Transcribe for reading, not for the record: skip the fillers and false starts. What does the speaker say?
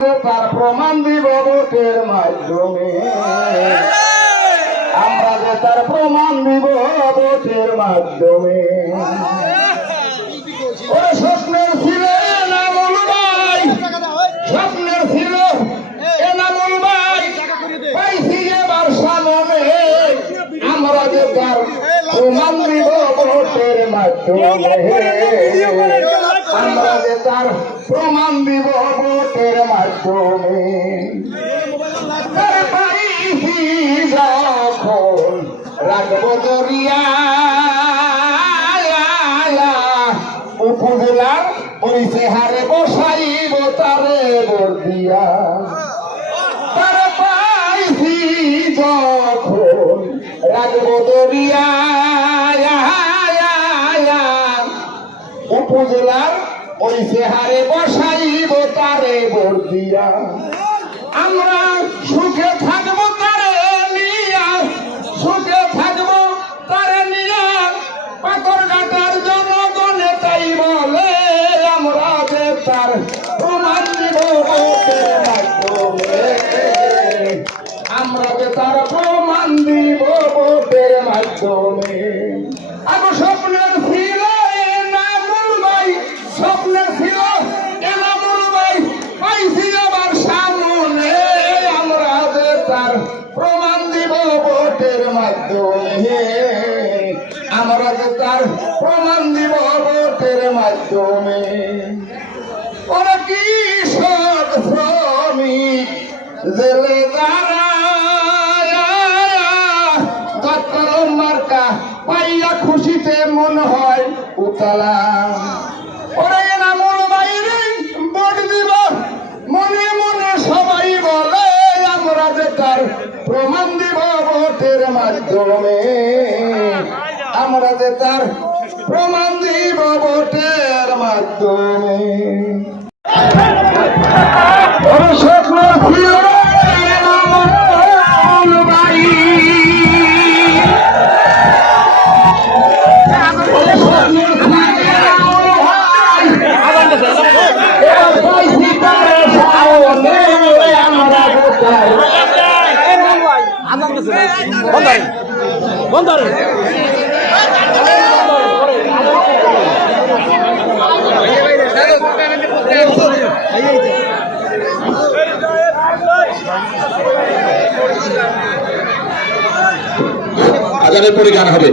তার প্রমাণ দিব ভোটের মাধ্যমে, আমরা যে তার প্রমাণ দিব ভোটের মাধ্যমে। স্বপ্নের ছিল এনামুল ভাই, স্বপ্নের ছিল এনামুল ভাই, পাইছি এবার সামনে, আমরা যে তার প্রমাণ দিব ভোটের মাধ্যমে, আমরা যে তার প্রমাণ দিব ভোটের মাধ্যমে। পাইছি যখন রাখবো দরিয়া উপজেলার ওই চেহারে বসাইব তারে বর্দিয়া। তার পাইছি যখন রাখবো দরিয়া উপজেলার ওই চেহারে বসাইব তারে বর্দিয়া। আমরা সুখে থাকবো তারে নিয়া, সুখে থাকবো তারে নিয়া, পাথর ঘাটার জনগণে তাই বলে, আমরা যে তার প্রমাণ দিব ভোটের মাধ্যমে, আমরা যে তার প্রমাণ দিব ভোটের মাধ্যমে। আমার স্বপ্নের ছিল এনামুল ভাই, স্বপ্নের ছিল এনামুল ভাই, পাইছি আবার সামনে, আমরা যে তার প্রমাণ দিব ভোটের মাধ্যমে, আমরা যে তার প্রমাণ দিব ভোটের মাধ্যমে। ওরা কৃষক শ্রমিক জেলে যারা মার্কা পাইয়া খুশিতে মন হয় উতলা। ওরা এনামুল বাইরে ভোট দিব মনে মনে সবাই বলে, আমরা যে তার প্রমাণ দিব ভোটের মাধ্যমে, আমরা যে তার প্রমাণ দিব ভোটের মাধ্যমে। স্বপ্ন ছিল এনামুল ভাই, আজানের পরে গান হবে।